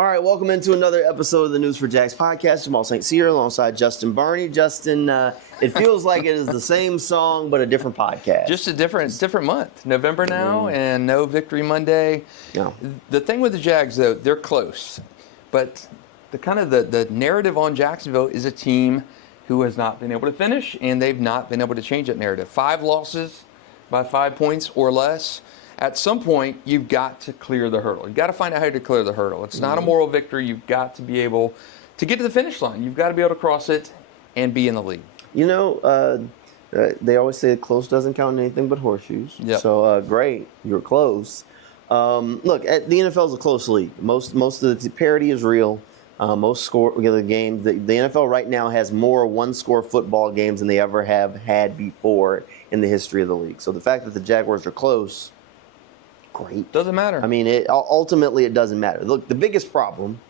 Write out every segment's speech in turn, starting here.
All right, welcome into another episode of the News4JAGs podcast. Jamal St here alongside Justin Barney. Justin, it feels like it is the same song but a different podcast. Just a different month. November now, and no Victory Monday. No. The thing with the Jags, though, they're close. But the narrative on Jacksonville is a team who has not been able to finish, and they've not been able to change that narrative. 5 losses by 5 points or less. At some point, you've got to clear the hurdle. You've got to find out how to clear the hurdle. It's not a moral victory. You've got to be able to get to the finish line. You've got to be able to cross it and be in the league. You know, they always say close doesn't count anything but horseshoes. Yep. So, great, you're close. Look, the NFL is a close league. Most of the parity is real. Most the games. The NFL right now has more one-score football games than they ever have had before in the history of the league. So the fact that the Jaguars are close, great. Doesn't matter. I mean, ultimately it doesn't matter. Look, the biggest problem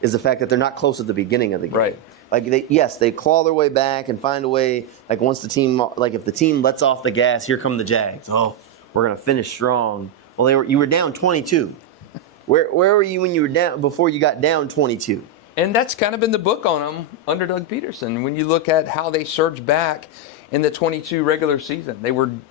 is the fact that they're not close at the beginning of the game. Right. Like, they claw their way back and find a way. Like, once the team, like, if the team lets off the gas, here come the Jags. Oh, we're gonna finish strong. Well, you were down 22. Where were you when you were down before you got down 22? And that's kind of been the book on them under Doug Pederson. When you look at how they surged back in the 22 regular season,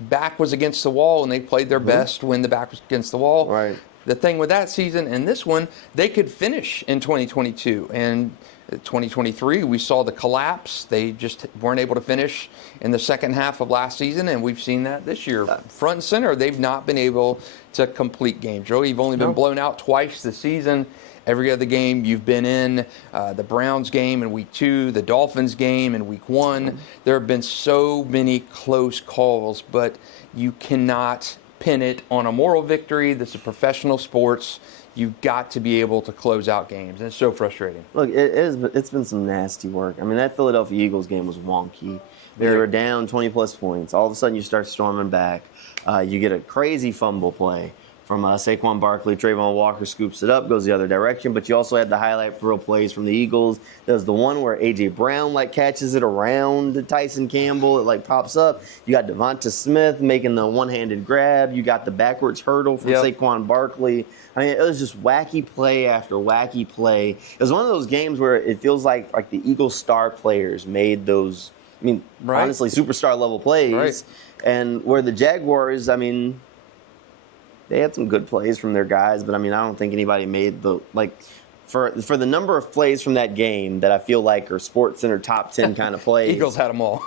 back was against the wall, and they played their best when the back was against the wall. Right. The thing with that season and this one, they could finish in 2022. And 2023, we saw the collapse. They just weren't able to finish in the second half of last season, and we've seen that this year. Front and center, they've not been able to complete games. Joe, you've only been blown out twice this season. Every other game you've been in, the Browns game in week 2, the Dolphins game in week 1. There have been so many close calls, but you cannot pin it on a moral victory. This is professional sports. You've got to be able to close out games, and it's so frustrating. Look, it's been some nasty work. I mean, that Philadelphia Eagles game was wonky. They were down 20-plus points. All of a sudden, you start storming back. You get a crazy fumble play from Saquon Barkley. Trayvon Walker scoops it up, goes the other direction. But you also had the highlight reel plays from the Eagles. There's the one where A.J. Brown catches it around Tyson Campbell. It pops up. You got Devonta Smith making the one-handed grab. You got the backwards hurdle from Saquon Barkley. I mean, it was just wacky play after wacky play. It was one of those games where it feels like the Eagles star players made those, honestly, superstar level plays. Right. And where the Jaguars, they had some good plays from their guys, but I don't think anybody made for the number of plays from that game that I feel like are SportsCenter top 10 kind of plays. Eagles had them all.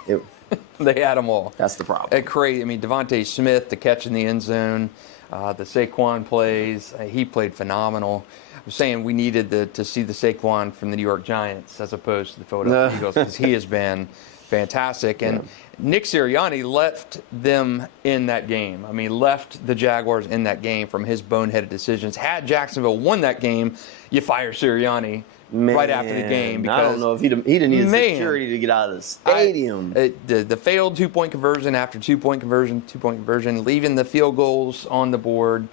They had them all. That's the problem. Crazy. Devontae Smith, the catch in the end zone, the Saquon plays, he played phenomenal. I'm saying we needed to see the Saquon from the New York Giants as opposed to the Philadelphia Eagles, because he has been fantastic. And Nick Sirianni left them in that game. Left the Jaguars in that game from his boneheaded decisions. Had Jacksonville won that game, you fire Sirianni right after the game. Because I don't know if he didn't need security to get out of the stadium. The failed two-point conversion after two-point conversion, leaving the field goals on the board.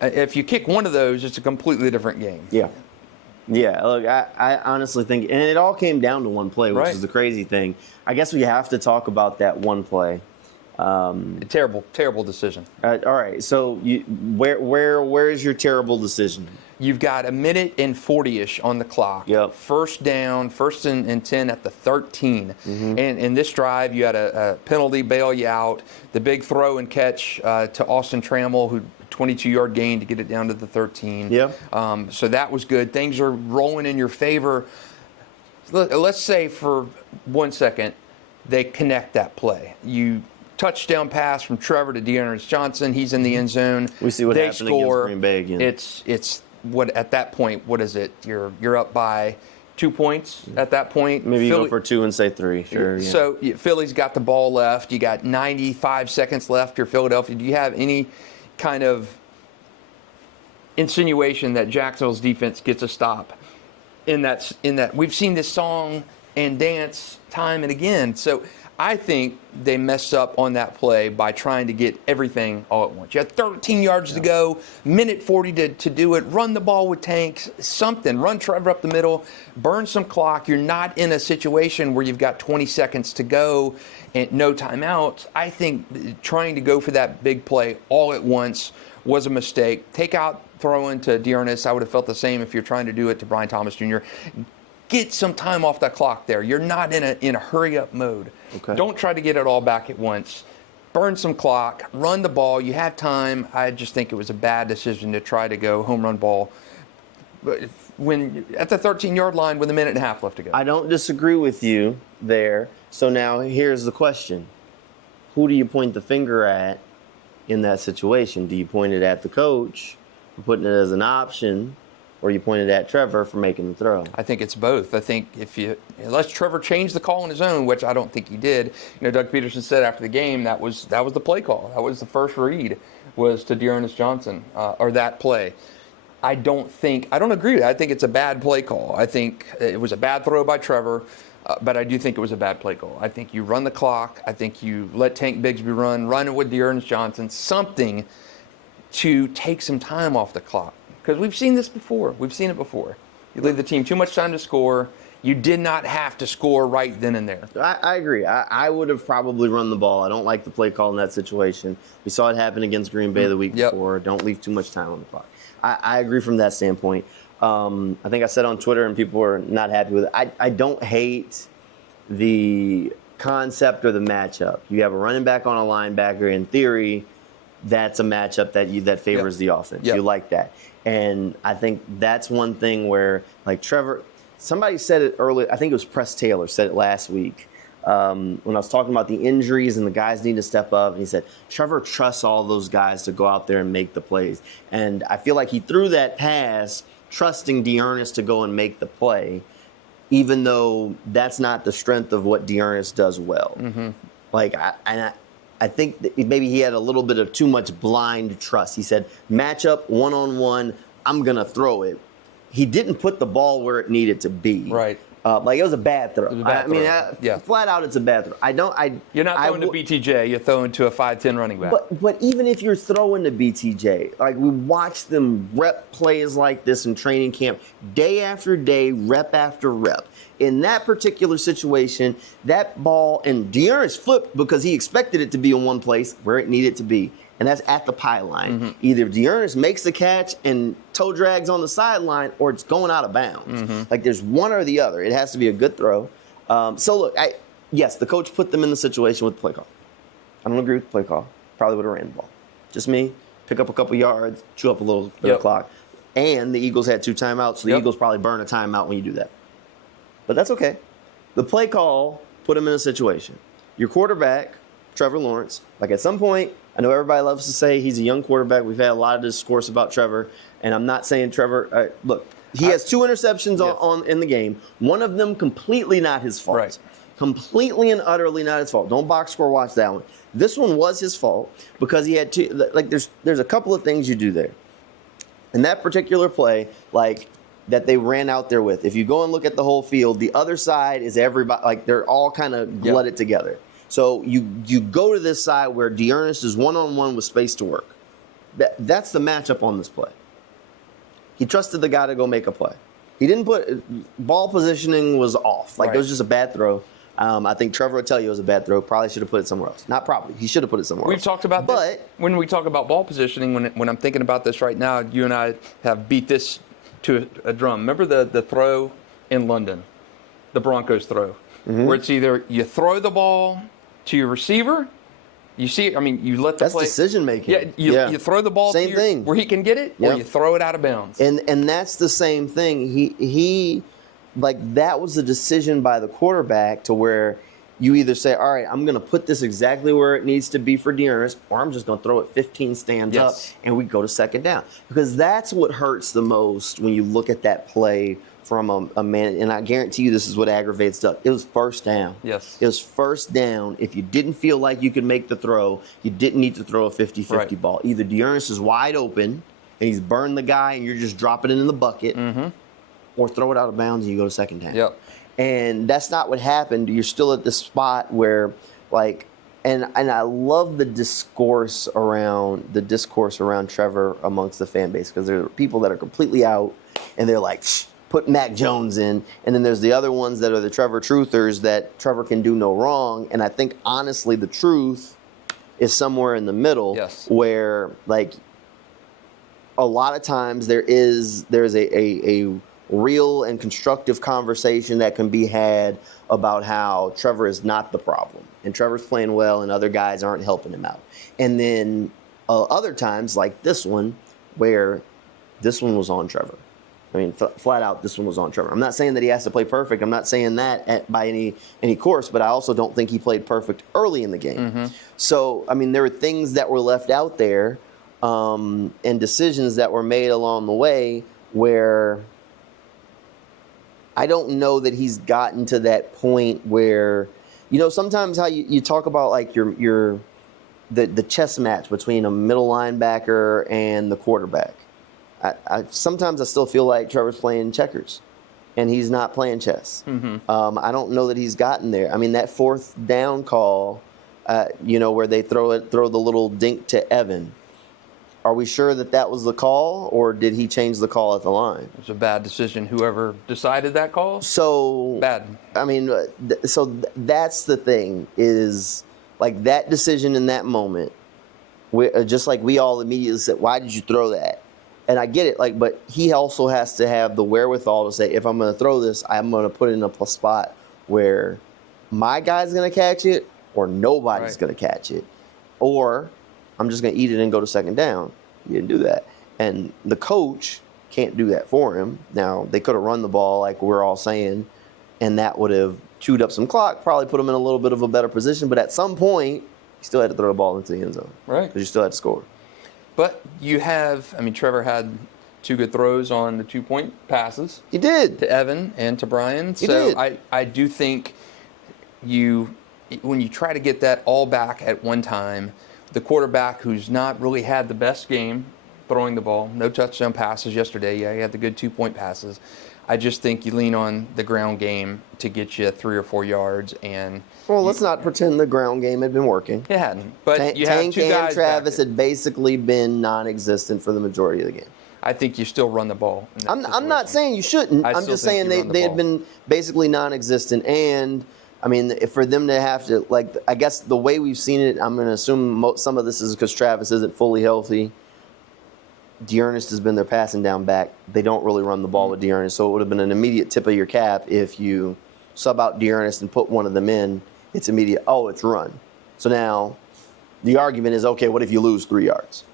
If you kick one of those, it's a completely different game. Yeah, look, I honestly think, and it all came down to one play, which is the crazy thing. I guess we have to talk about that one play. A terrible decision. All right, so where is your terrible decision? You've got a minute and 40-ish on the clock. Yep. First down, first and 10 at the 13. And in this drive, you had a penalty bail you out. The big throw and catch to Austin Trammell, who 22-yard gain to get it down to the 13. So that was good. Things are rolling in your favor. Let's say for 1 second they connect that play. You touchdown pass from Trevor to Dearness Johnson. He's in the end zone. We see what happened against Green Bay again. It's what at that point? What is it? You're up by 2 points at that point. Maybe you go for 2 and say 3. Sure. Yeah. So Philly's got the ball left. You got 95 seconds left. You're Philadelphia. Do you have any kind of insinuation that Jacksonville's defense gets a stop in that we've seen this song and dance time and again? So I think they messed up on that play by trying to get everything all at once. You had 13 yards to go, minute 40 to do it. Run the ball with tanks, something. Run Trevor up the middle, burn some clock. You're not in a situation where you've got 20 seconds to go and no timeouts. I think trying to go for that big play all at once was a mistake. Take out throwing to Dearness. I would have felt the same if you're trying to do it to Brian Thomas Jr. Get some time off that clock there. You're not in a hurry-up mode. Okay. Don't try to get it all back at once. Burn some clock. Run the ball. You have time. I just think it was a bad decision to try to go home run ball when at the 13-yard line with a minute and a half left to go. I don't disagree with you there. So now here's the question. Who do you point the finger at in that situation? Do you point it at the coach for putting it as an option, or you point it at Trevor for making the throw? I think it's both. I think unless Trevor changed the call on his own, which I don't think he did. Doug Pederson said after the game that was the play call. That was the first read was to Dearness Johnson or that play. I don't agree with that. I think it's a bad play call. I think it was a bad throw by Trevor, but I do think it was a bad play call. I think you run the clock. I think you let Tank Bigsby run it with Dearness Johnson, something to take some time off the clock. Because we've seen this before. We've seen it before. You leave the team too much time to score. You did not have to score right then and there. I agree. I would have probably run the ball. I don't like the play call in that situation. We saw it happen against Green Bay the week before. Don't leave too much time on the clock. I agree from that standpoint. I think I said on Twitter, and people were not happy with it. I don't hate the concept or the matchup. You have a running back on a linebacker. In theory, that's a matchup that favors the offense. You like that. And I think that's one thing where, like Trevor, somebody said it earlier, I think it was Press Taylor said it last week, when I was talking about the injuries and the guys need to step up, and he said, Trevor trusts all those guys to go out there and make the plays. And I feel like he threw that pass trusting Dearness to go and make the play, even though that's not the strength of what Dearness does well. Mm-hmm. I think that maybe he had a little bit of too much blind trust. He said, matchup, one-on-one, I'm going to throw it. He didn't put the ball where it needed to be. Right. It was a bad throw. Flat out, it's a bad throw. You're not throwing to BTJ. You're throwing to a 5'10" running back. But even if you're throwing to BTJ, like we watch them rep plays like this in training camp, day after day, rep after rep. In that particular situation, that ball, and Dearness flipped because he expected it to be in one place where it needed to be, and that's at the pylon. Mm-hmm. Either Dearness makes the catch and toe drags on the sideline, or it's going out of bounds. Mm-hmm. Like there's one or the other. It has to be a good throw. So look, yes, the coach put them in the situation with the play call. I don't agree with the play call. Probably would have ran the ball. Just me, pick up a couple yards, chew up a little bit of clock. And the Eagles had 2 timeouts, so the Eagles probably burn a timeout when you do that. But that's okay. The play call put him in a situation. Your quarterback, Trevor Lawrence, like at some point, I know everybody loves to say he's a young quarterback. We've had a lot of discourse about Trevor, and I'm not saying Trevor. Look, he has 2 interceptions in the game. One of them completely not his fault. Right. Completely and utterly not his fault. Don't box score watch that one. This one was his fault because he had 2. Like there's a couple of things you do there. In that particular play, that they ran out there with. If you go and look at the whole field, the other side is everybody, like they're all kind of glutted together. So you go to this side where Dearness is one-on-one with space to work. That's the matchup on this play. He trusted the guy to go make a play. He didn't ball positioning was off. It was just a bad throw. I think Trevor would tell you it was a bad throw. Probably should have put it somewhere else. Not probably. He should have put it somewhere else. We've talked about this. When we talk about ball positioning, when I'm thinking about this right now, you and I have beat this to a drum. Remember the throw in London, the Broncos throw, where it's either you throw the ball to your receiver, you see it, you let the play. That's decision making. You throw the ball where he can get it, or you throw it out of bounds. And that's the same thing. He that was a decision by the quarterback to where you either say, all right, I'm going to put this exactly where it needs to be for Dearness, or I'm just going to throw it 15 stands up and we go to second down. Because that's what hurts the most when you look at that play from a man. And I guarantee you this is what aggravates Duck. It was first down. Yes. It was first down. If you didn't feel like you could make the throw, you didn't need to throw a 50-50 ball. Either Dearness is wide open and he's burned the guy and you're just dropping it in the bucket, or throw it out of bounds and you go to second down. Yep. And that's not what happened. You're still at the spot where, and I love the discourse around Trevor amongst the fan base, because there are people that are completely out and they're like, put Mac Jones in. And then there's the other ones that are the Trevor truthers that Trevor can do no wrong. And I think, honestly, the truth is somewhere in the middle where, a lot of times there's a real and constructive conversation that can be had about how Trevor is not the problem and Trevor's playing well and other guys aren't helping him out. And then other times like this one where this one was on Trevor. I mean, flat out, this one was on Trevor. I'm not saying that he has to play perfect. I'm not saying that by any course, but I also don't think he played perfect early in the game. So, I mean, there were things that were left out there and decisions that were made along the way where I don't know that he's gotten to that point where, sometimes how you talk about like the chess match between a middle linebacker and the quarterback. Sometimes I still feel like Trevor's playing checkers, and he's not playing chess. I don't know that he's gotten there. I mean, that fourth down call, where they throw the little dink to Evan. Are we sure that was the call, or did he change the call at the line? It was a bad decision. Whoever decided that call. So bad. I mean, that's the thing is like that decision in that moment. Just like we all immediately said, "Why did you throw that?" And I get it, but he also has to have the wherewithal to say, if I'm going to throw this, I'm going to put it in a spot where my guy's going to catch it or nobody's going to catch it. Or I'm just going to eat it and go to second down. He didn't do that. And the coach can't do that for him. Now, they could have run the ball like we're all saying, and that would have chewed up some clock, probably put him in a little bit of a better position. But at some point, you still had to throw the ball into the end zone. Right. Because you still had to score. But Trevor had 2 good throws on the 2-point passes. He did. To Evan and to Brian. He did. I do think when you try to get that all back at one time, the quarterback who's not really had the best game throwing the ball, no touchdown passes yesterday. Yeah, he had the good 2-point passes. I just think you lean on the ground game to get you 3 or 4 yards. Well, let's not pretend the ground game had been working. It hadn't. But you Tank have 2 guys and Travis had basically been non-existent for the majority of the game. I think you still run the ball. I'm not saying you shouldn't. I'm just saying they had been basically non-existent. And, I mean, for them to have to, I guess the way we've seen it, I'm going to assume some of this is because Travis isn't fully healthy. Dearness has been their passing down back. They don't really run the ball with Dearness, so it would have been an immediate tip of your cap if you sub out Dearness and put one of them in. It's immediate. Oh, it's run. So now the argument is, okay, what if you lose 3 yards?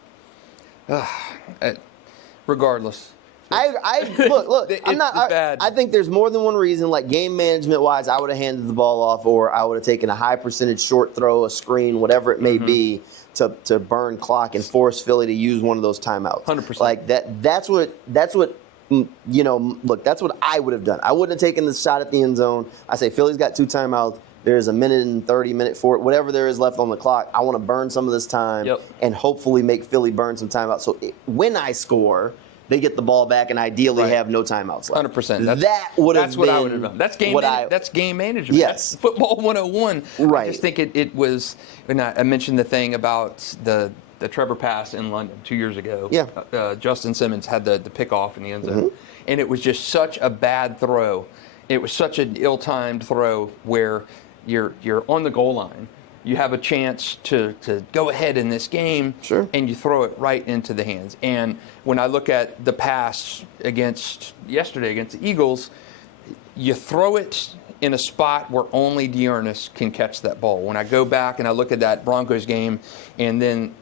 Regardless. Look. I'm not. Bad. I think there's more than one reason. Like game management wise, I would have handed the ball off, or I would have taken a high percentage short throw, a screen, whatever it may be, to burn clock and force Philly to use one of those timeouts. 100%. Like that. That's what. Look, that's what I would have done. I wouldn't have taken the shot at the end zone. I say Philly's got 2 timeouts. There's a minute and 30 minute for whatever there is left on the clock. I want to burn some of this time and hopefully make Philly burn some timeouts. So when I score, they get the ball back and ideally have no timeouts left. 100%. That's what I would have done. That's game management. Yes. That's football 101. Right. I just think it was, and I mentioned the thing about the Trevor pass in London 2 years ago. Yeah. Justin Simmons had the pick off in the end zone. And it was just such a bad throw. It was such an ill-timed throw where you're on the goal line. You have a chance to go ahead in this game, and you throw it right into the hands. And when I look at the pass yesterday against the Eagles, you throw it in a spot where only Dearness can catch that ball. When I go back and I look at that Broncos game and then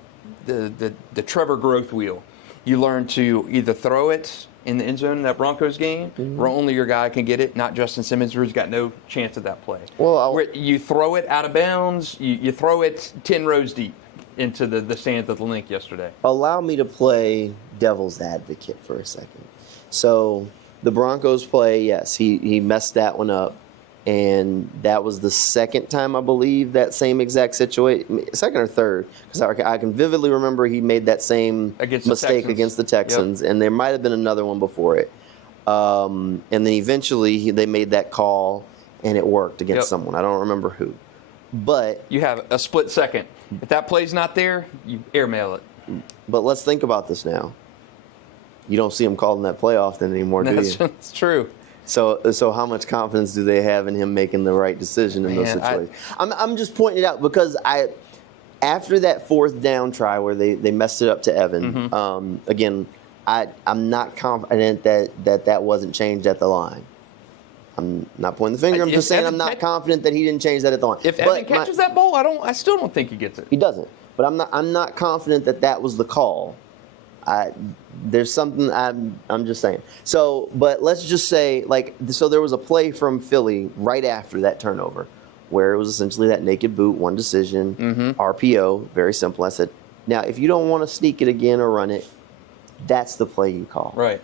the Trevor growth wheel, you learn to either throw it in the end zone in that Broncos game, where only your guy can get it, not Justin Simmons, who's got no chance at that play. Well, you throw it out of bounds, you throw it 10 rows deep into the stands at the link yesterday. Allow me to play devil's advocate for a second. So the Broncos play, yes, he messed that one up. And that was the second time, I believe, that same exact situation, second or third, because I can vividly remember he made that same mistake against the Texans, and there might have been another one before it. And then eventually they made that call, and it worked against someone. I don't remember who. But you have a split second. If that play's not there, you airmail it. But let's think about this now. You don't see him calling that play often anymore, do you? That's true. So how much confidence do they have in him making the right decision in those situations? I'm just pointing it out because after that fourth down try where they messed it up to Evan, again, I'm not confident that wasn't changed at the line. I'm not pointing the finger. I'm just saying I'm not confident that he didn't change that at the line. If Evan catches that ball, I still don't think he gets it. He doesn't. But I'm not confident that was the call. There's something I'm just saying. So, but let's just say, so there was a play from Philly right after that turnover where it was essentially that naked boot, one decision, RPO, very simple. I said, now, if you don't want to sneak it again or run it, that's the play you call. Right.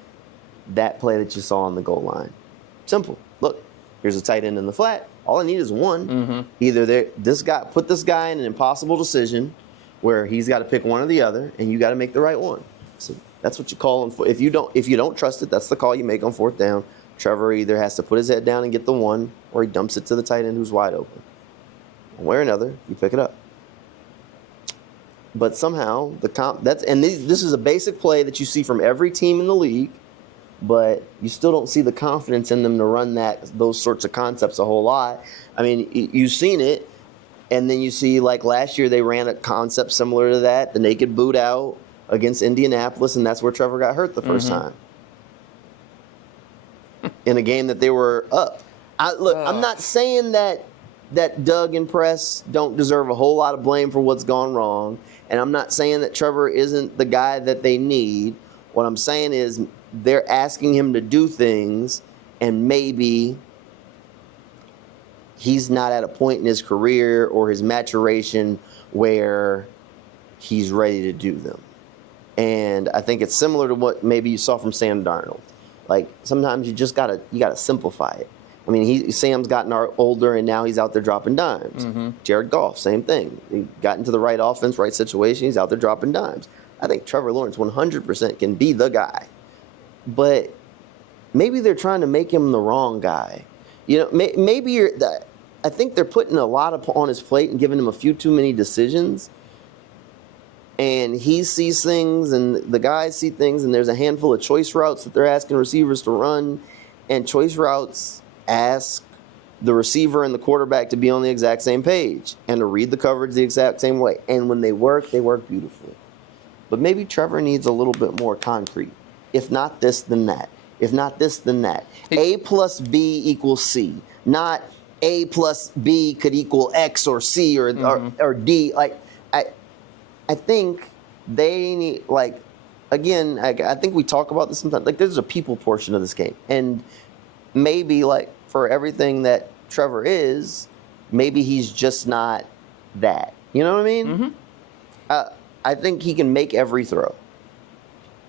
That play that you saw on the goal line. Simple. Look, here's a tight end in the flat. All I need is one. Either put this guy in an impossible decision where he's got to pick one or the other, and you got to make the right one. So that's what you call him for. If you don't trust it, that's the call you make on fourth down. Trevor either has to put his head down and get the one, or he dumps it to the tight end who's wide open. One way or another, you pick it up. But somehow this is a basic play that you see from every team in the league, but you still don't see the confidence in them to run those sorts of concepts a whole lot. I mean, you've seen it, and then you see last year they ran a concept similar to that, the naked boot out against Indianapolis, and that's where Trevor got hurt the first time in a game that they were up. I'm not saying that Doug and Press don't deserve a whole lot of blame for what's gone wrong. And I'm not saying that Trevor isn't the guy that they need. What I'm saying is they're asking him to do things, and maybe he's not at a point in his career or his maturation where he's ready to do them. And I think it's similar to what maybe you saw from Sam Darnold. Sometimes you just gotta simplify it. I mean, Sam's gotten older, and now he's out there dropping dimes. Jared Goff, same thing. He got into the right offense, right situation. He's out there dropping dimes. I think Trevor Lawrence 100% can be the guy. But maybe they're trying to make him the wrong guy. Maybe I think they're putting a lot on his plate and giving him a few too many decisions. And he sees things, and the guys see things, and there's a handful of choice routes that they're asking receivers to run. And choice routes ask the receiver and the quarterback to be on the exact same page and to read the coverage the exact same way. And when they work beautifully. But maybe Trevor needs a little bit more concrete. If not this, then that. If not this, then that. A plus B equals C. Not A plus B could equal X or C or D. I think they need, again, I think we talk about this sometimes. There's a people portion of this game. And maybe, for everything that Trevor is, maybe he's just not that. You know what I mean? I think he can make every throw.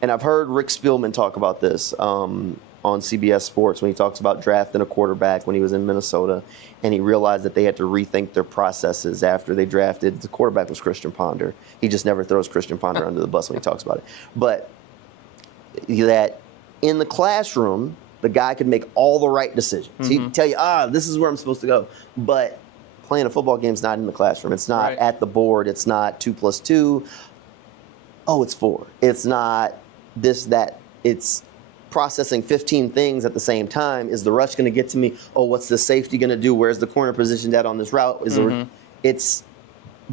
And I've heard Rick Spielman talk about this on CBS Sports when he talks about drafting a quarterback when he was in Minnesota, and he realized that they had to rethink their processes after they drafted. The quarterback was Christian Ponder. He just never throws Christian Ponder under the bus when he talks about it. But that in the classroom, the guy could make all the right decisions. He'd tell you, this is where I'm supposed to go. But playing a football game is not in the classroom. It's not at the board. It's not 2 + 2. Oh, it's 4. It's not this, that. It's processing 15 things at the same time. Is the rush going to get to me? Oh, what's the safety going to do? Where's the corner positioned at on this route? It's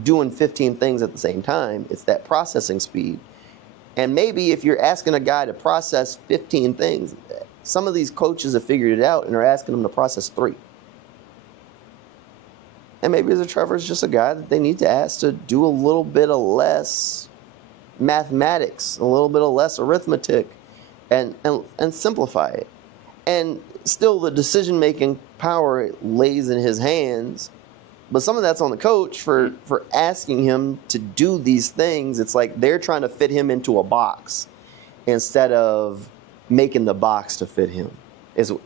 doing 15 things at the same time. It's that processing speed. And maybe if you're asking a guy to process 15 things, some of these coaches have figured it out and are asking them to process 3. And maybe Trevor's just a guy that they need to ask to do a little bit of less mathematics, a little bit of less arithmetic, and simplify it. And still the decision-making power lays in his hands, but some of that's on the coach for asking him to do these things. It's like they're trying to fit him into a box instead of making the box to fit him.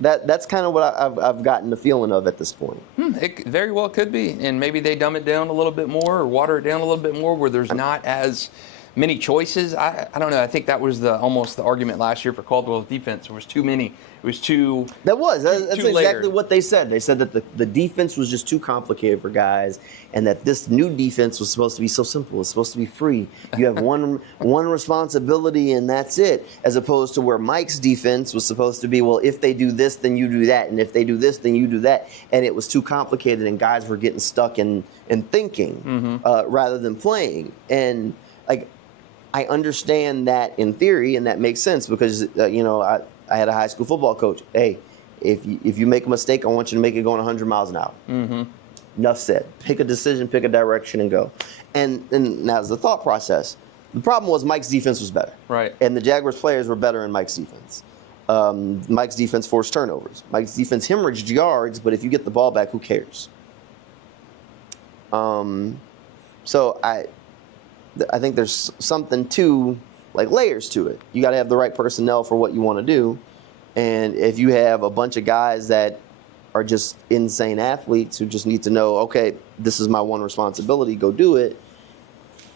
That's kind of what I've gotten the feeling of at this point. It very well could be, and maybe they dumb it down a little bit more or water it down a little bit more where there's not as many choices. I don't know. I think that was almost the argument last year for Caldwell's defense. There was too many. It was too. That's exactly layered. what they said. They said that the defense was just too complicated for guys, and that this new defense was supposed to be so simple. It's supposed to be free. You have one responsibility, and that's it. As opposed to where Mike's defense was supposed to be, well, if they do this, then you do that, and if they do this, then you do that. And it was too complicated, and guys were getting stuck in thinking rather than playing. And I understand that in theory, and that makes sense because I had a high school football coach. Hey, if you make a mistake, I want you to make it going 100 miles an hour. Mm-hmm. Enough said. Pick a decision, pick a direction, and go. And that's the thought process. The problem was Mike's defense was better. Right. And the Jaguars players were better in Mike's defense. Mike's defense forced turnovers. Mike's defense hemorrhaged yards, but if you get the ball back, who cares? So I think there's something to, like, layers to it. You got to have the right personnel for what you want to do. And if you have a bunch of guys that are just insane athletes who just need to know, okay, this is my one responsibility, go do it.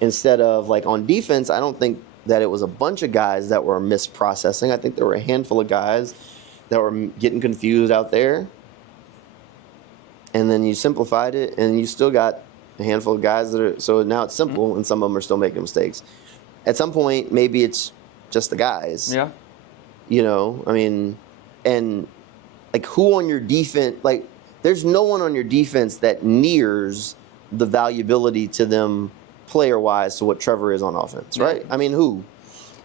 Instead of, like, on defense, I don't think that it was a bunch of guys that were misprocessing. I think there were a handful of guys that were getting confused out there. And then you simplified it, and you still got a handful of guys that are, so now it's simple, and some of them are still making mistakes. At some point, maybe it's just the guys. Yeah. I mean, and, like, who on your defense, like, there's no one on your defense that nears the valuability to them player-wise to what Trevor is on offense, right? I mean, who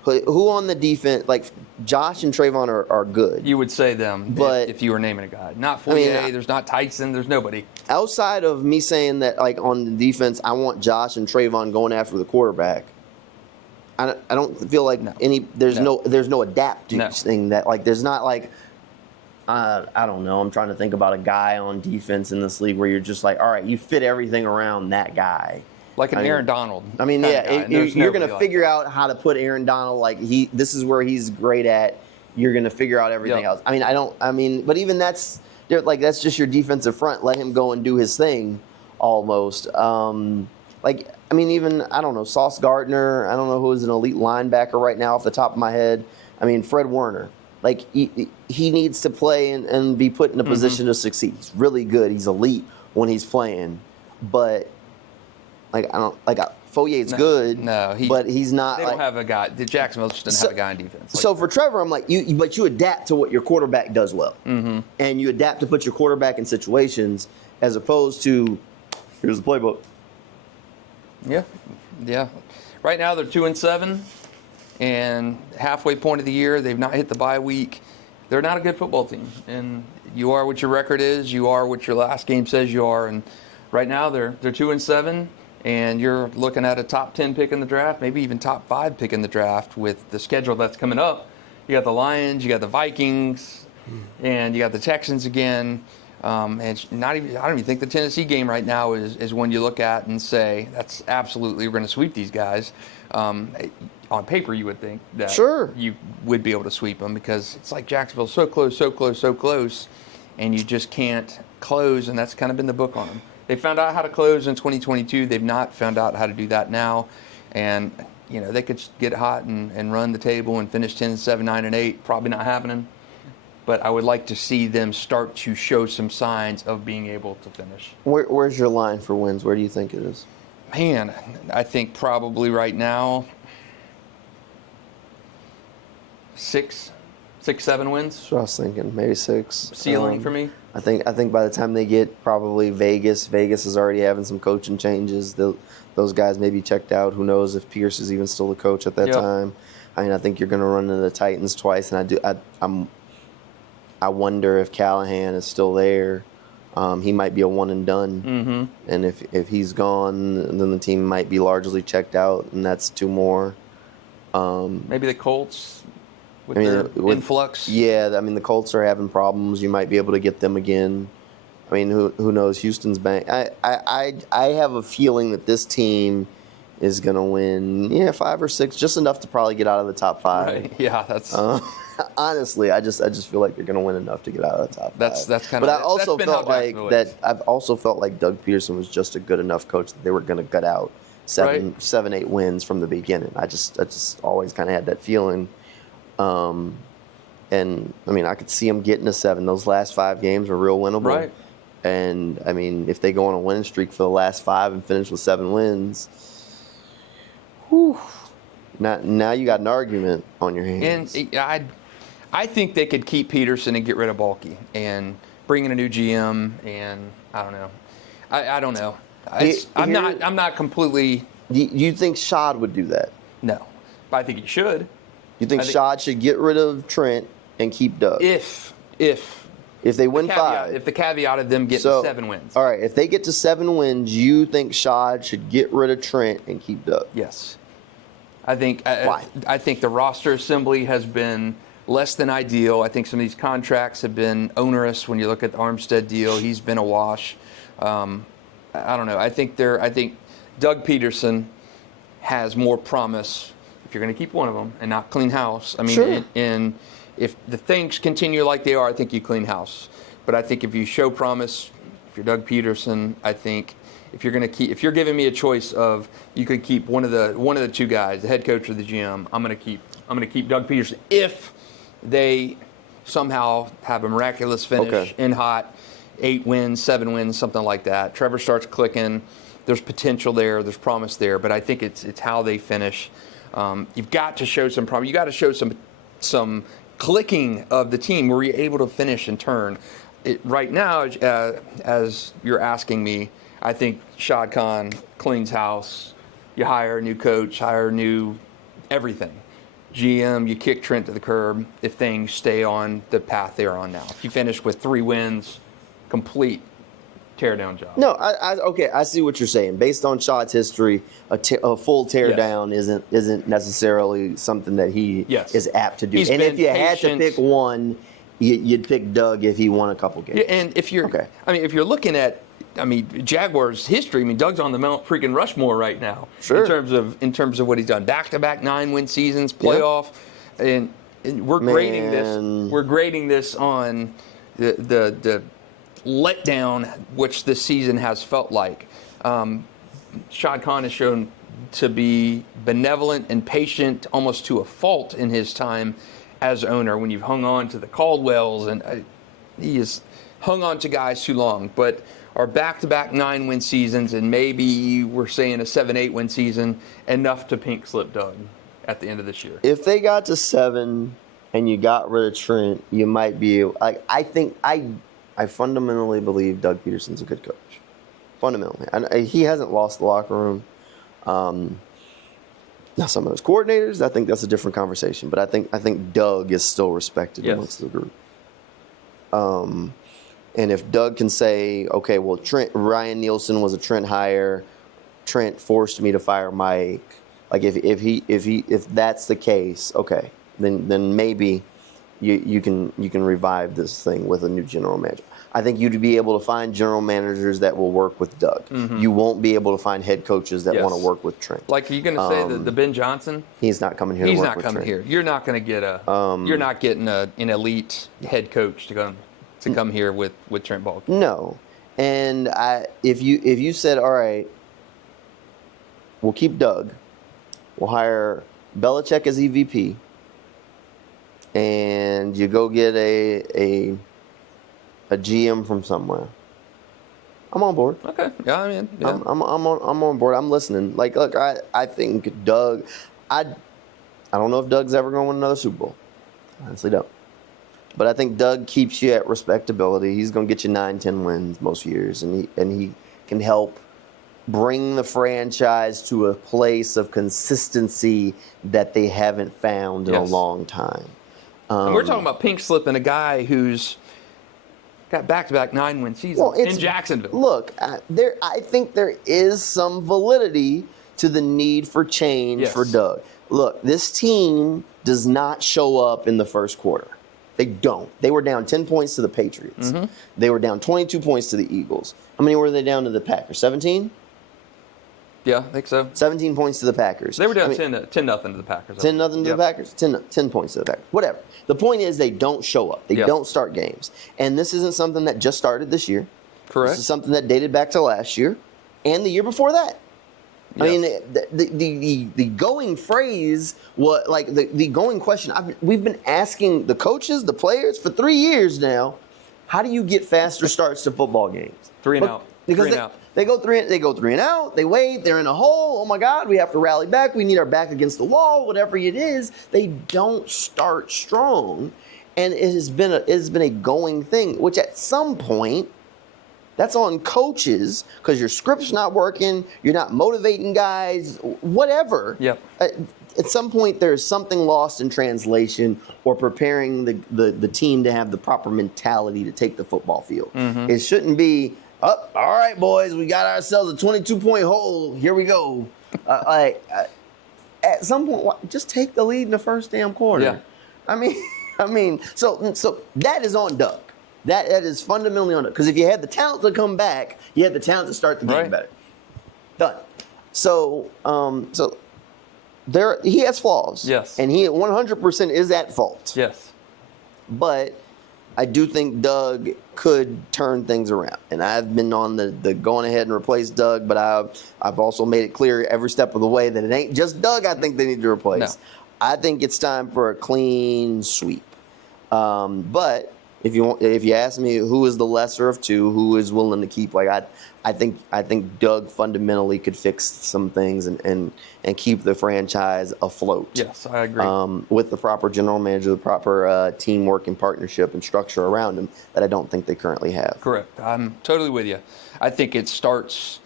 on the defense, like, Josh and Trayvon are good. You would say them, but if you were naming a guy. Not Fourier, there's not Tyson, there's nobody. Outside of me saying that, like, on the defense, I want Josh and Trayvon going after the quarterback, I don't feel like there's no adapting thing that, like, there's not, like, I don't know. I'm trying to think about a guy on defense in this league where you're just like, all right, you fit everything around that guy. Like Aaron Donald. I mean, yeah, you're going to figure out how to put Aaron Donald, like, this is where he's great at. You're going to figure out everything else. I mean, but even that's just your defensive front. Let him go and do his thing almost. Even, I don't know, Sauce Gardner. I don't know who's an elite linebacker right now off the top of my head. I mean, Fred Warner. Like, he needs to play and be put in a position to succeed. He's really good. He's elite when he's playing. But, Foyer's good. No, but he's not. They don't have a guy. The Jacksonville just doesn't have a guy on defense. So for Trevor, I'm like, but you adapt to what your quarterback does well, and you adapt to put your quarterback in situations as opposed to, here's the playbook. Yeah. Right now they're 2-7, and halfway point of the year they've not hit the bye week. They're not a good football team, and you are what your record is. You are what your last game says you are, and right now they're 2-7. And you're looking at a top 10 pick in the draft, maybe even top 5 pick in the draft with the schedule that's coming up. You got the Lions, you got the Vikings, and you got the Texans again. And it's not even, I don't even think the Tennessee game right now is one you look at and say, that's absolutely, we're going to sweep these guys. On paper, you would think that you would be able to sweep them because it's like Jacksonville's so close, and you just can't close, and that's kind of been the book on them. They found out how to close in 2022. They've not found out how to do that now. And, they could get hot and run the table and finish 10-7, 9-8. Probably not happening. But I would like to see them start to show some signs of being able to finish. Where's your line for wins? Where do you think it is? Man, I think probably right now 6, 7 wins. That's what I was thinking. Maybe 6. Ceiling for me. I think by the time they get probably Vegas is already having some coaching changes. Those guys may be checked out. Who knows if Pierce is even still the coach at that time? I mean, I think you're going to run into the Titans twice, and I wonder if Callahan is still there. He might be a one and done, and if he's gone, then the team might be largely checked out, and that's 2 more. Maybe the Colts. With influx. Yeah, the Colts are having problems. You might be able to get them again. I mean, who knows? Houston's bank. I have a feeling that this team is going to win, 5 or 6, just enough to probably get out of the top 5. Right. Yeah, that's. Honestly, I just feel like they're going to win enough to get out of the top 5. That's kind of. But I also felt like that. I've also felt like Doug Pederson was just a good enough coach that they were going to gut out 7, 8 wins from the beginning. I just always kind of had that feeling. And I could see them getting to 7. Those last 5 games were real winnable. Right. And if they go on a winning streak for the last 5 and finish with 7 wins, whew, now you got an argument on your hands. And I think they could keep Pederson and get rid of Baalke and bring in a new GM. And I don't know. I don't know. I'm not completely. Do you think Shad would do that? No. but I think he should. You think Shad should get rid of Trent and keep Doug? If they win 5. If the caveat of them getting 7 wins. All right, if they get to 7 wins, you think Shad should get rid of Trent and keep Doug? Yes. I think Why? I think the roster assembly has been less than ideal. I think some of these contracts have been onerous. When you look at the Armstead deal, he's been a wash. I don't know. I think Doug Pederson has more promise if you're going to keep one of them and not clean house. I mean, sure. and if the things continue like they are, I think you clean house. But I think if you show promise, if you're Doug Pederson, I think if you're giving me a choice of you could keep one of the two guys, the head coach or the GM, I'm going to keep Doug Pederson if they somehow have a miraculous finish in hot, 8 wins, 7 wins, something like that. Trevor starts clicking. There's potential there. There's promise there. But I think it's how they finish. You've got to show some promise. You got to show some clicking of the team where you're able to finish and turn. Right now, as you're asking me, I think Shad Khan cleans house. You hire a new coach, hire new everything. GM, you kick Trent to the curb if things stay on the path they're on now. If you finish with 3 wins, complete teardown job. No, I see what you're saying. Based on Shad's history, a full teardown isn't necessarily something that he is apt to do. And if you had to pick one, you'd pick Doug if he won a couple games. Yeah, and if you're, if you're looking at, Jaguars history. Doug's on the Mount freaking Rushmore right now. Sure. In terms of what he's done, back-to-back 9-win seasons, playoff, and we're grading this. We're grading this on the letdown which this season has felt like. Shad Khan has shown to be benevolent and patient, almost to a fault in his time as owner. When you've hung on to the Caldwells, and he has hung on to guys too long, but our back-to-back 9-win seasons, and maybe we're saying a 7-8 win season, enough to pink slip Doug at the end of this year. If they got to 7 and you got rid of Trent, you might be. I fundamentally believe Doug Pederson's a good coach. Fundamentally, and he hasn't lost the locker room. Now, some of those coordinators, I think that's a different conversation. But I think Doug is still respected amongst the group. And if Doug can say, okay, well, Ryan Nielsen was a Trent hire, Trent forced me to fire Mike. Like if that's the case, okay, then maybe you can revive this thing with a new general manager. I think you'd be able to find general managers that will work with Doug. Mm-hmm. You won't be able to find head coaches that want to work with Trent. Like, are you going to say the Ben Johnson? He's not coming here. He's to work not coming with Trent. here. You're not going to get you're not getting an elite head coach to come here with Trent Baalke. No, and if you said, all right, we'll keep Doug, we'll hire Belichick as EVP, and you go get a GM from somewhere, I'm on board. Okay, yeah, I'm on board. I'm listening. Like, look, I think Doug. I don't know if Doug's ever going to win another Super Bowl. I honestly don't. But I think Doug keeps you at respectability. He's going to get you 9-10 wins most years, and he can help bring the franchise to a place of consistency that they haven't found in a long time. And we're talking about pink slipping a guy who's got back-to-back 9-win seasons in Jacksonville. Look, I think there is some validity to the need for change for Doug. Look, this team does not show up in the first quarter. They don't. They were down 10 points to the Patriots. Mm-hmm. They were down 22 points to the Eagles. How many were they down to the Packers? 17? Yeah, I think so. 17 points to the Packers. They were down 10-0 to the Packers. 10-0 to the Packers? 10 points to the Packers. Whatever. The point is they don't show up. They don't start games. And this isn't something that just started this year. Correct. This is something that dated back to last year and the year before that. Yes. I mean, the going phrase, the going question, we've been asking the coaches, the players for 3 years now, how do you get faster starts to football games? 3 and out. Because they go three and out, they wait, they're in a hole, oh my God, we have to rally back, we need our back against the wall, whatever it is. They don't start strong, and it has been a going thing, which at some point, that's on coaches because your script's not working, you're not motivating guys, whatever. Yep. at some point there's something lost in translation or preparing the team to have the proper mentality to take the football field. It shouldn't be, all right, boys, we got ourselves a 22-point hole. Here we go. At some point, just take the lead in the first damn quarter. Yeah. I mean, so that is on Doug. That is fundamentally on Doug. Because if you had the talent to come back, you had the talent to start the game better. Done. So he has flaws. Yes. And he 100% is at fault. Yes. But I do think Doug could turn things around. And I've been on the going ahead and replace Doug, but I've also made it clear every step of the way that it ain't just Doug I think they need to replace. No. I think it's time for a clean sweep. But if you ask me who is the lesser of two, who is willing to keep, I think Doug fundamentally could fix some things and keep the franchise afloat. Yes, I agree. With the proper general manager, the proper teamwork and partnership and structure around him that I don't think they currently have. Correct. I'm totally with you. I think it starts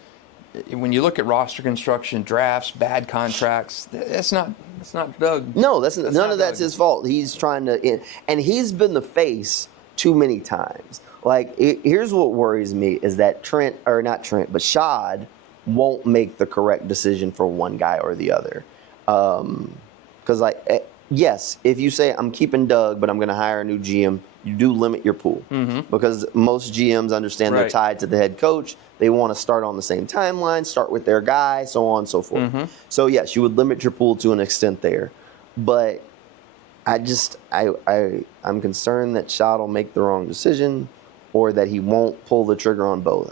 when you look at roster construction, drafts, bad contracts. It's not Doug. No, none of that's his fault. He's trying to, and he's been the face too many times. Here's what worries me is that Shad won't make the correct decision for one guy or the other. Because, yes, if you say, I'm keeping Doug, but I'm going to hire a new GM, you do limit your pool. Because most GMs understand they're tied to the head coach. They want to start on the same timeline, start with their guy, so on and so forth. So, yes, you would limit your pool to an extent there. But I'm concerned that Shad will make the wrong decision or that he won't pull the trigger on both.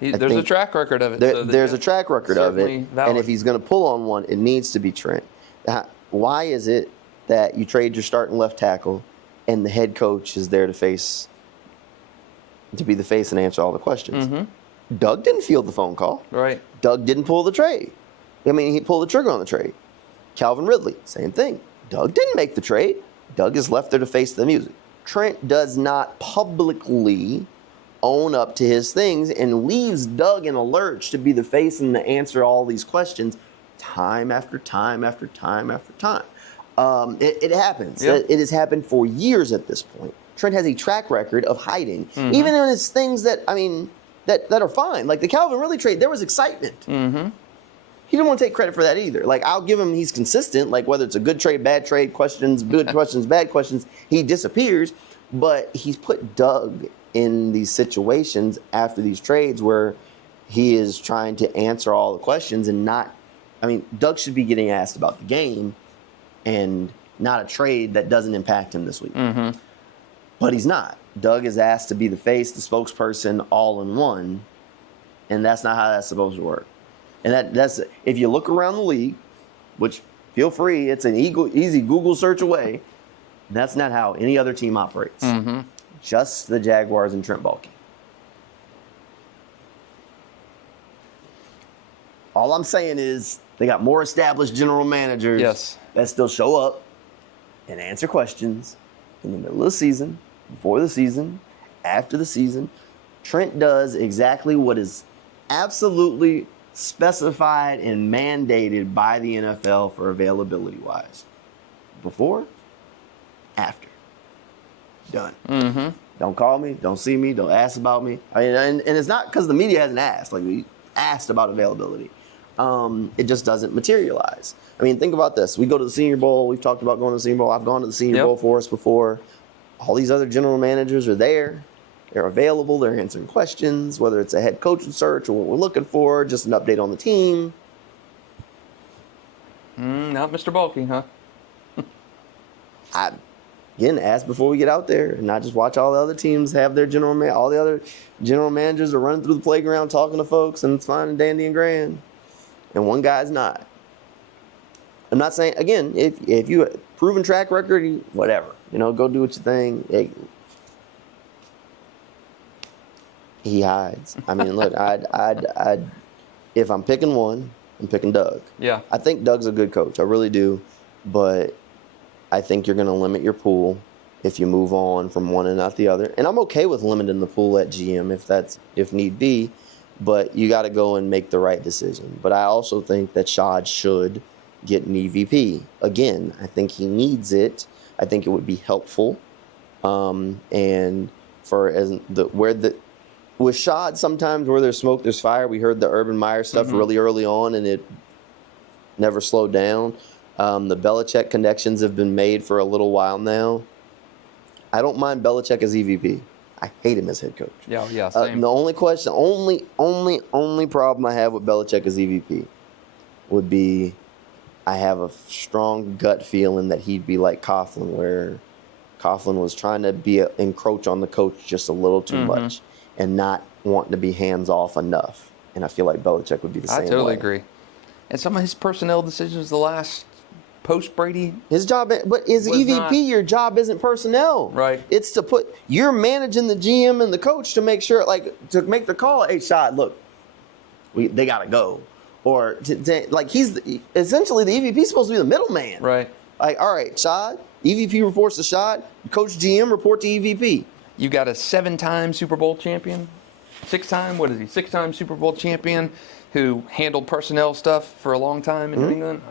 There's a track record of it. There's a track record of it. Valid. And if he's going to pull on one, it needs to be Trent. Why is it that you trade your starting left tackle and the head coach is there to be the face and answer all the questions? Doug didn't field the phone call. Right. Doug didn't pull the trade. He pulled the trigger on the trade. Calvin Ridley, same thing. Doug didn't make the trade. Doug is left there to face the music. Trent does not publicly own up to his things and leaves Doug in a lurch to be the face and to answer all these questions time after time after time after time. It happens. Yep. It has happened for years at this point. Trent has a track record of hiding, even in his things that are fine. Like the Calvin Ridley trade, there was excitement. He didn't want to take credit for that either. I'll give him, he's consistent. Whether it's a good trade, bad trade, questions, good questions, bad questions, he disappears. But he's put Doug in these situations after these trades where he is trying to answer all the questions and not. Doug should be getting asked about the game and not a trade that doesn't impact him this week. But he's not. Doug is asked to be the face, the spokesperson, all in one, and that's not how that's supposed to work. And that's if you look around the league, which feel free, it's an easy Google search away. That's not how any other team operates. Just the Jaguars and Trent Baalke. All I'm saying is they got more established general managers that still show up and answer questions in the middle of the season, before the season, after the season. Trent does exactly what is absolutely specified and mandated by the NFL for availability-wise. Before, after. Done. Don't call me, don't see me, don't ask about me. And it's not because the media hasn't asked. We asked about availability. It just doesn't materialize. Think about this. We go to the Senior Bowl. We've talked about going to the Senior Bowl. I've gone to the Senior Bowl for us before. All these other general managers are there. They're available. They're answering questions, whether it's a head coaching search or what we're looking for, just an update on the team. Not Mr. Baalke, huh? Again, ask before we get out there and not just watch all the other teams have their all the other general managers are running through the playground talking to folks, and it's fine and dandy and grand. And one guy's not. I'm not saying, again, if you have proven track record, whatever. Go do what you think. He hides. Look, if I'm picking one, I'm picking Doug. Yeah. I think Doug's a good coach. I really do. But I think you're going to limit your pool if you move on from one and not the other. And I'm okay with limiting the pool at GM if need be. But you got to go and make the right decision. But I also think that Shad should get an EVP. Again, I think he needs it. I think it would be helpful. And with Shad, sometimes where there's smoke, there's fire. We heard the Urban Meyer stuff really early on, and it never slowed down. The Belichick connections have been made for a little while now. I don't mind Belichick as EVP. I hate him as head coach. Yeah, same. The only question, only problem I have with Belichick as EVP would be I have a strong gut feeling that he'd be like Coughlin, where Coughlin was trying to encroach on the coach just a little too much and not wanting to be hands-off enough. And I feel like Belichick would be the same way. I totally agree. And some of his personnel decisions the last post-Brady. His job, but as EVP, your job isn't personnel. Right. It's you're managing the GM and the coach to make sure, to make the call, hey, Shad, look, they got to go. Or, he's essentially the EVP is supposed to be the middleman. Right. Like, all right, Shad, EVP reports to Shad, coach GM report to EVP. You got a 7-time Super Bowl champion, 6-time Super Bowl champion who handled personnel stuff for a long time in New England.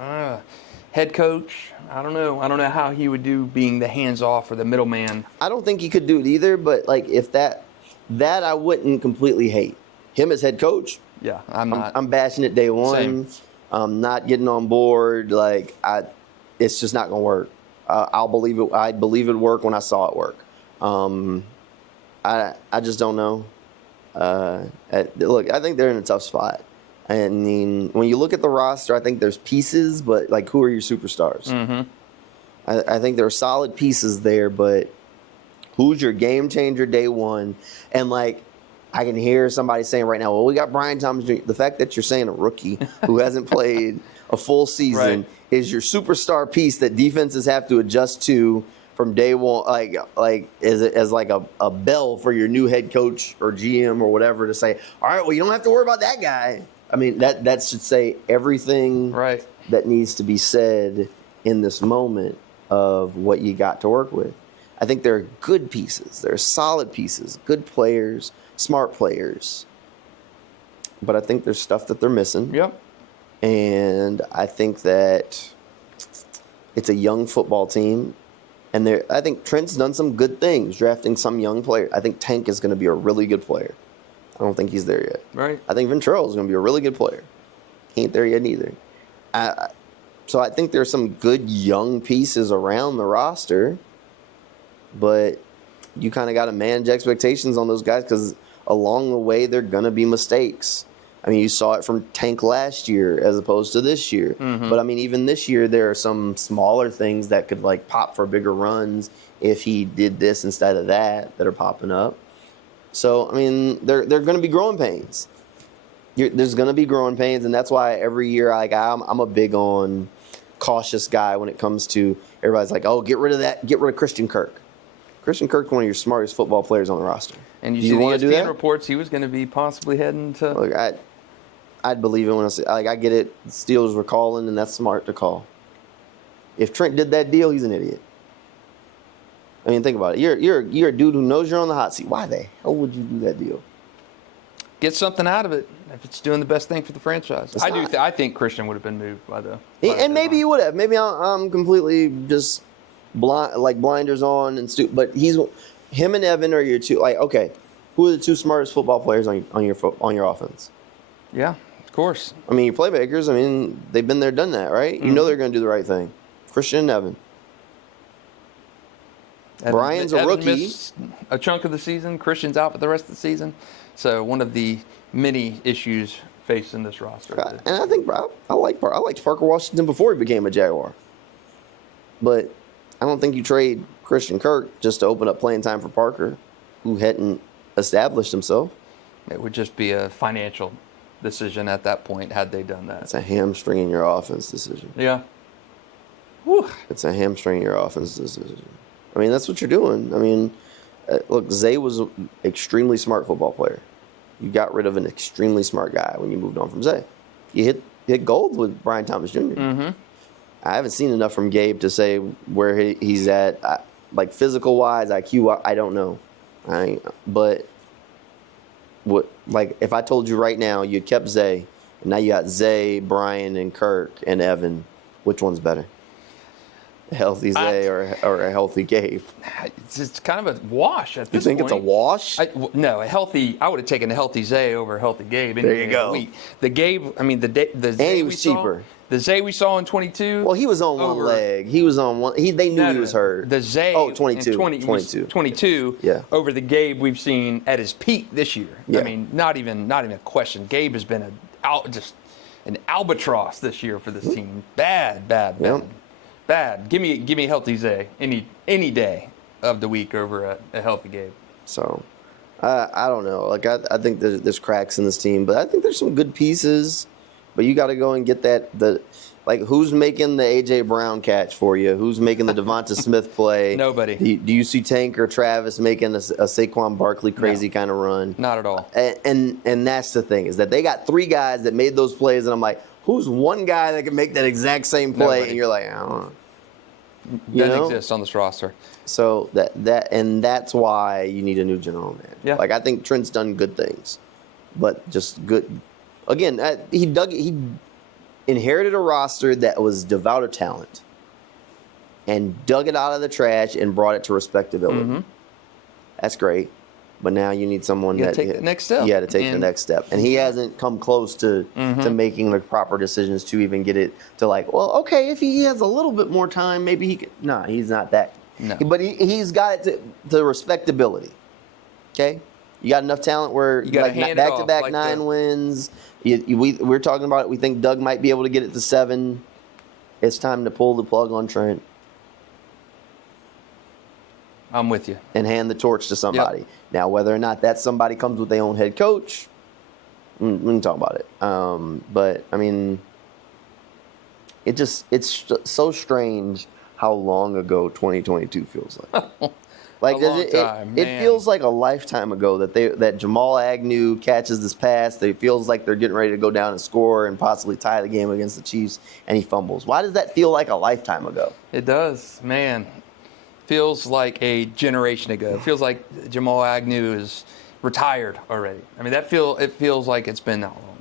Head coach, I don't know how he would do being the hands-off or the middleman. I don't think he could do it either, but if that I wouldn't completely hate. Him as head coach, yeah, I'm bashing it day one. Same. I'm not getting on board. It's just not going to work. I'll believe it. I'd believe it'd work when I saw it work. I just don't know. Look, I think they're in a tough spot. I mean, when you look at the roster, I think there's pieces, but who are your superstars? I think there are solid pieces there, but who's your game changer day one? And I can hear somebody saying right now, well, we got Brian Thomas Jr. The fact that you're saying a rookie who hasn't played a full season is your superstar piece that defenses have to adjust to from day one, as a bell for your new head coach or GM or whatever to say, all right, well, you don't have to worry about that guy. I mean, that should say everything that needs to be said in this moment of what you got to work with. I think there are good pieces. There are solid pieces, good players, smart players. But I think there's stuff that they're missing. Yep. And I think that it's a young football team. And I think Trent's done some good things, drafting some young player. I think Tank is going to be a really good player. I don't think he's there yet. Right. I think Ventrell is going to be a really good player. He ain't there yet neither. So I think there's some good young pieces around the roster, but you kind of got to manage expectations on those guys because along the way they're going to be mistakes. I mean, you saw it from Tank last year as opposed to this year. But, I mean, even this year there are some smaller things that could, pop for bigger runs if he did this instead of that are popping up. So, I mean, they're going to be growing pains. There's going to be growing pains, and that's why every year, I'm a big on cautious guy when it comes to everybody's like, oh, get rid of that. Get rid of Christian Kirk. Christian Kirk, one of your smartest football players on the roster. And you see the ESPN reports he was going to be possibly heading to. Look, I'd believe it when I say, I get it. The Steelers were calling, and that's smart to call. If Trent did that deal, he's an idiot. I mean, think about it. You're a dude who knows you're on the hot seat. Why the hell would you do that deal? Get something out of it if it's doing the best thing for the franchise. I think Christian would have been moved by the. And maybe he would have. Maybe I'm completely just blind, blinders on and stupid. But him and Evan are your two. Okay, who are the two smartest football players on your offense? Yeah, of course. I mean, your playmakers. I mean, they've been there, done that, right? You know they're going to do the right thing. Christian and Evan. Brian's a rookie. Missed a chunk of the season. Christian's out for the rest of the season. So one of the many issues facing this roster. And I think I liked Parker Washington before he became a Jaguar. But I don't think you trade Christian Kirk just to open up playing time for Parker, who hadn't established himself. It would just be a financial decision at that point had they done that. It's a hamstring in your offense decision. Yeah. Whew. It's a hamstring in your offense decision. I mean, that's what you're doing. I mean, look, Zay was an extremely smart football player. You got rid of an extremely smart guy when you moved on from Zay. You hit gold with Brian Thomas Jr. I haven't seen enough from Gabe to say where he's at, physical-wise, IQ, I don't know. But if I told you right now you kept Zay, and now you got Zay, Brian, and Kirk, and Evan, Which one's better? A healthy Zay or a healthy Gabe? It's kind of a wash at this point. You think point. It's a wash? No, a healthy. I would have taken a healthy Zay over a healthy Gabe. There you go. The Gabe, I mean, the Zay he was cheaper. The Zay we saw in 22. Well, he was on one leg. He was on one. They knew he was hurt. The Zay. 22. 22. Yeah. Over the Gabe we've seen at his peak this year. Yeah. I mean, not even a question. Gabe has been just an albatross this year for this team. Bad. Yep. Bad. Give me a healthy Zay any day of the week over a healthy Gabe. So, I don't know. Like I think there's cracks in this team, but I think there's some good pieces. But you got to go and get who's making the A.J. Brown catch for you? Who's making the Devonta Smith play? Nobody. Do you see Tank or Travis making a Saquon Barkley crazy kind of run? Not at all. And that's the thing, is that they got 3 guys that made those plays, and I'm like, who's one guy that can make that exact same play? Nobody. And you're like, I don't know. Doesn't exist on this roster. So that's why you need a new general manager. Yeah. Like, I think Trent's done good things, but just good. Again, he inherited a roster that was devout of talent and dug it out of the trash and brought it to respectability. Mm-hmm. That's great. But now you need someone to take the next step. Yeah, to take the next step. And he hasn't come close to making the proper decisions to even get it to okay, if he has a little bit more time, maybe he could. No, he's not that. No. But he's got it to respectability. Okay? You got enough talent where you got back-to-back 9 wins. We're talking about it. We think Doug might be able to get it to 7. It's time to pull the plug on Trent. I'm with you. And hand the torch to somebody. Yep. Now, whether or not that somebody comes with their own head coach, we can talk about it. But, I mean, it's so strange how long ago 2022 feels like. Like it feels like a lifetime ago that Jamal Agnew catches this pass. It feels like they're getting ready to go down and score and possibly tie the game against the Chiefs, and he fumbles. Why does that feel like a lifetime ago? It does, man. Feels like a generation ago. It feels like Jamal Agnew is retired already. I mean, it feels like it's been that long.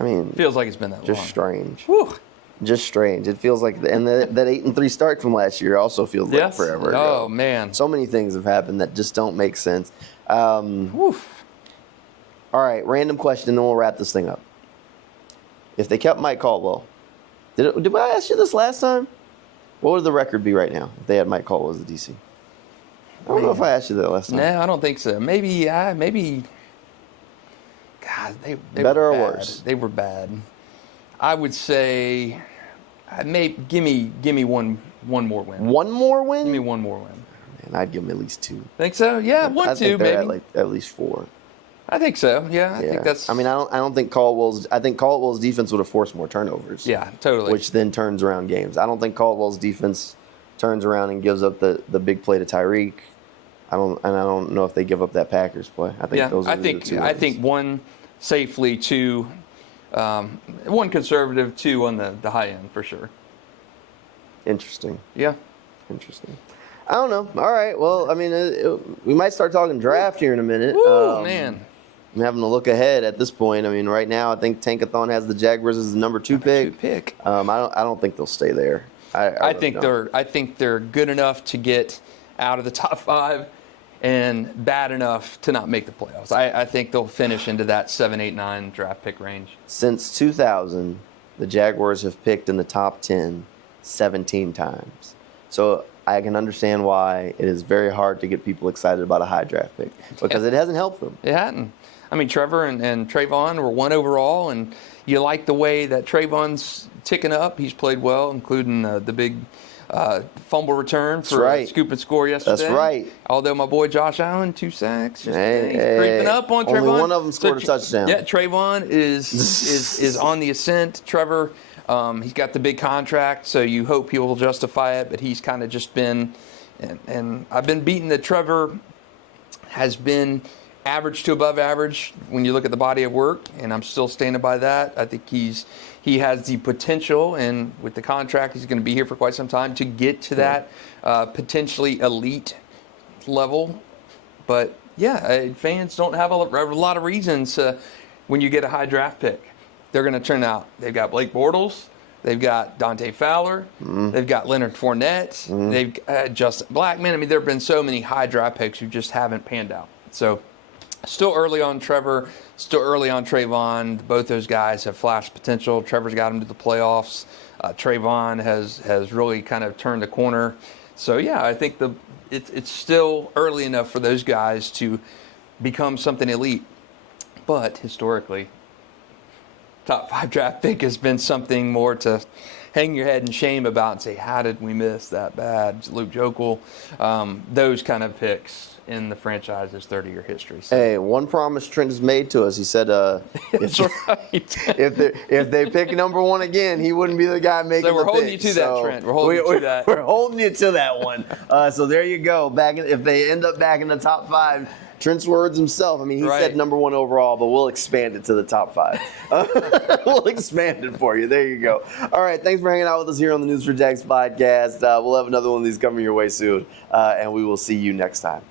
I mean, it feels like it's been that long. Just strange. Whew. Just strange. It feels like, and that 8-3 start from last year also feels like forever ago. Oh man, so many things have happened that just don't make sense. All right, random question, then we'll wrap this thing up. If they kept Mike Caldwell, did I ask you this last time? What would the record be right now if they had Mike Caldwell as the DC? I don't know if I asked you that last time. No, I don't think so. Maybe. God, they better were or bad. worse? They were bad. I would say, give me one more win. One more win? Give me one more win. And I'd give him at least 2. Think so? Yeah, I think maybe. At, at least 4. I think so. Yeah, I think that's. I mean, I don't think Caldwell's. I think Caldwell's defense would have forced more turnovers. Yeah, totally. Which then turns around games. I don't think Caldwell's defense turns around and gives up the big play to Tyreek. I don't know if they give up that Packers play. I think those are the 2 I think 1 safely, 2. 1 conservative, 2 on the high end for sure. Interesting. Yeah. Interesting. I don't know. All right. Well, I mean, we might start talking draft here in a minute. Ooh, man. I'm having to look ahead at this point. I mean, right now, I think Tankathon has the Jaguars as the number 2 pick. I don't think they'll stay there. I think they're good enough to get out of the top 5 and bad enough to not make the playoffs. I think they'll finish into that 7, 8, 9 draft pick range. Since 2000, the Jaguars have picked in the top 10 17 times. So I can understand why it is very hard to get people excited about a high draft pick because it hasn't helped them. It hadn't. I mean, Trevor and Trayvon were 1 overall, and you like the way that Trayvon's ticking up. He's played well, including the big fumble return for a scoop and score yesterday. That's right. Although my boy Josh Allen, 2 sacks. He's creeping up on Trayvon. Only one of them scored a touchdown. Yeah, Trayvon is on the ascent. Trevor, he's got the big contract, so you hope he will justify it, but he's kind of just been, and I've been beaten that Trevor has been average to above average when you look at the body of work, and I'm still standing by that. I think he has the potential, and with the contract, he's going to be here for quite some time to get to that potentially elite level. But yeah, fans don't have a lot of reasons when you get a high draft pick. They're going to turn out. They've got Blake Bortles. They've got Dante Fowler. They've got Leonard Fournette. They've got Justin Blackman. I mean, there have been so many high draft picks who just haven't panned out. So still early on Trevor, still early on Trayvon. Both those guys have flashed potential. Trevor's got him to the playoffs. Trayvon has really kind of turned the corner. So, yeah, I think it's still early enough for those guys to become something elite. But historically, top 5 draft pick has been something more to hang your head in shame about and say, how did we miss that bad? Luke Jokel, those kind of picks in the franchise's 30-year history. So. Hey, one promise Trent has made to us. He said That's right. if they pick number 1 again, he wouldn't be the guy making the pick. So we're holding you to that, Trent. We're holding you to that. We're holding you to that one. So there you go. If they end up back in the top 5, Trent's words himself. I mean, he said number 1 overall, but we'll expand it to the top 5. We'll expand it for you. There you go. All right, thanks for hanging out with us here on the News4JAGs podcast. We'll have another one of these coming your way soon, and we will see you next time.